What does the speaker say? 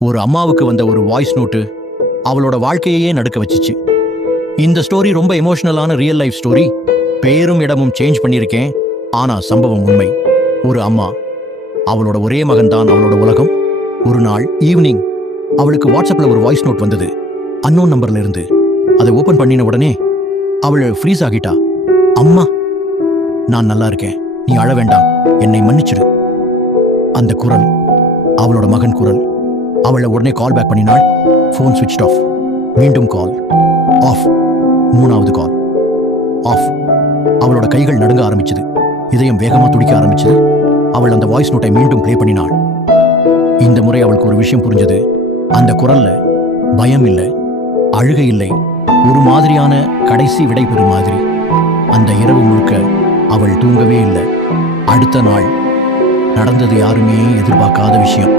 ஒரு அம்மாவுக்கு வந்த ஒரு வாய்ஸ் நோட்டு அவளோட வாழ்க்கையையே நடுக்க வச்சுச்சு. இந்த ஸ்டோரி ரொம்ப எமோஷனலான ரியல் லைஃப் ஸ்டோரி. பேரும் இடமும் சேஞ்ச் பண்ணியிருக்கேன், ஆனா சம்பவம் உண்மை. ஒரு அம்மா, அவளோட ஒரே மகன் தான் அவளோட உலகம். ஒரு நாள் ஈவினிங் அவளுக்கு வாட்ஸ்அப்ல ஒரு வாய்ஸ் நோட் வந்தது, அன்னோன் நம்பர்ல இருந்து. அதை ஓபன் பண்ணின உடனே அவள் ஃப்ரீஸ் ஆகிட்டா. அம்மா, நான் நல்லா இருக்கேன், நீ அழ வேண்டாம், என்னை மன்னிச்சிடு. அந்த குரல் அவளோட மகன் குரல். அவளை உடனே கால் பேக் பண்ணினாள். ஃபோன் ஸ்விட்ச் ஆஃப். மீண்டும் கால் ஆஃப். மூணாவது கால் ஆஃப். அவளோட கைகள் நடுங்க ஆரம்பிச்சது, இதயம் வேகமா துடிக்க ஆரம்பிச்சது. அவள் அந்த வாய்ஸ் நோட்டை மீண்டும் ப்ளே பண்ணினாள். இந்த முறை அவளுக்கு ஒரு விஷயம் புரிஞ்சது. அந்த குரல்ல பயம் இல்லை, அழுகை இல்லை, ஒரு மாதிரியான கடைசி விடை பெறும் மாதிரி. அந்த இரவு முழுக்க அவள் தூங்கவே இல்லை. அடுத்த நாள் நடந்தது யாருமே எதிர்பார்க்காத விஷயம்.